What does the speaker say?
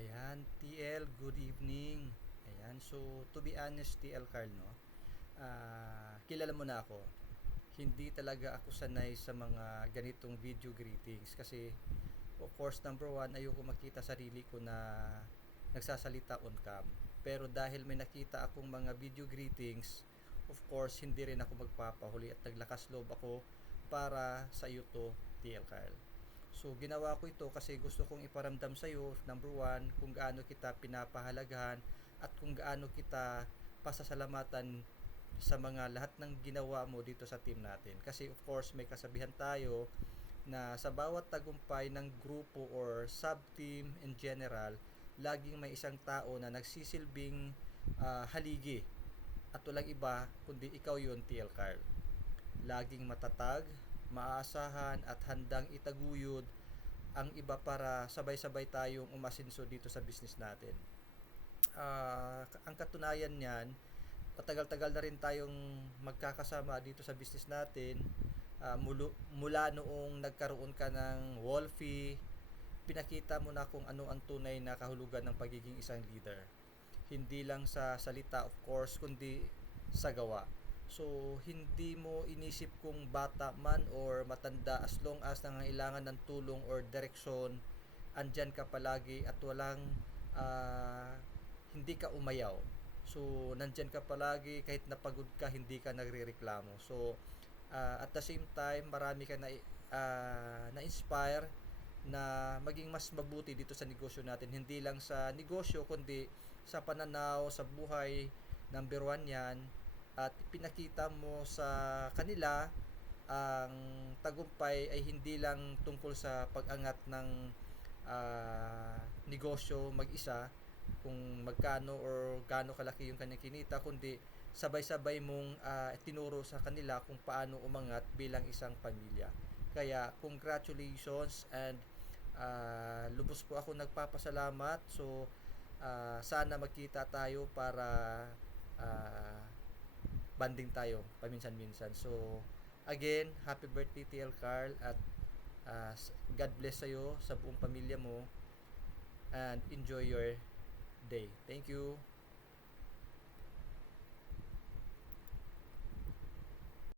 Ayan, TL, good evening. Ayan, so to be honest, TL Carl, no? Kilala mo na ako. Hindi talaga ako sanay sa mga ganitong video greetings kasi of course, number one, ayoko makita sarili ko na nagsasalita on cam. Pero dahil may nakita akong mga video greetings, of course, hindi rin ako magpapahuli at naglakas loob ako para sa iyo to, TL Carl. So, ginawa ko ito kasi gusto kong iparamdam sa iyo, number one, kung gaano kita pinapahalagahan at kung gaano kita pasasalamatan sa mga lahat ng ginawa mo dito sa team natin. Kasi of course, may kasabihan tayo na sa bawat tagumpay ng grupo or sub-team in general, laging may isang tao na nagsisilbing haligi at walang iba kundi ikaw yun, TL Carl. Laging matatag, maaasahan at handang itaguyod ang iba para sabay-sabay tayong umasinso dito sa business natin. Ang katunayan niyan, patagal-tagal na rin tayong magkakasama dito sa business natin. Mula noong nagkaroon ka ng Wolfie, pinakita mo na kung ano ang tunay na kahulugan ng pagiging isang leader. Hindi lang sa salita of course, kundi sa gawa. So, hindi mo inisip kung bata man or matanda, as long as nangailangan ng tulong or direksyon, andyan ka palagi at walang hindi ka umayaw. So, nandyan ka palagi kahit napagod ka, hindi ka nagrereklamo. So, at the same time, marami ka na-inspire na maging mas mabuti dito sa negosyo natin. Hindi lang sa negosyo, kundi sa pananaw, sa buhay. Number one yan. At pinakita mo sa kanila ang tagumpay ay hindi lang tungkol sa pag-angat ng negosyo mag-isa, kung magkano or gaano kalaki yung kanyang kinita, kundi sabay-sabay mong tinuro sa kanila kung paano umangat bilang isang pamilya. Kaya congratulations and lubos po ako nagpapasalamat. So sana magkita tayo para uh, banding tayo paminsan-minsan. So again, happy birthday TL Carl at God bless sa'yo, sa buong pamilya mo, and enjoy your day. Thank you.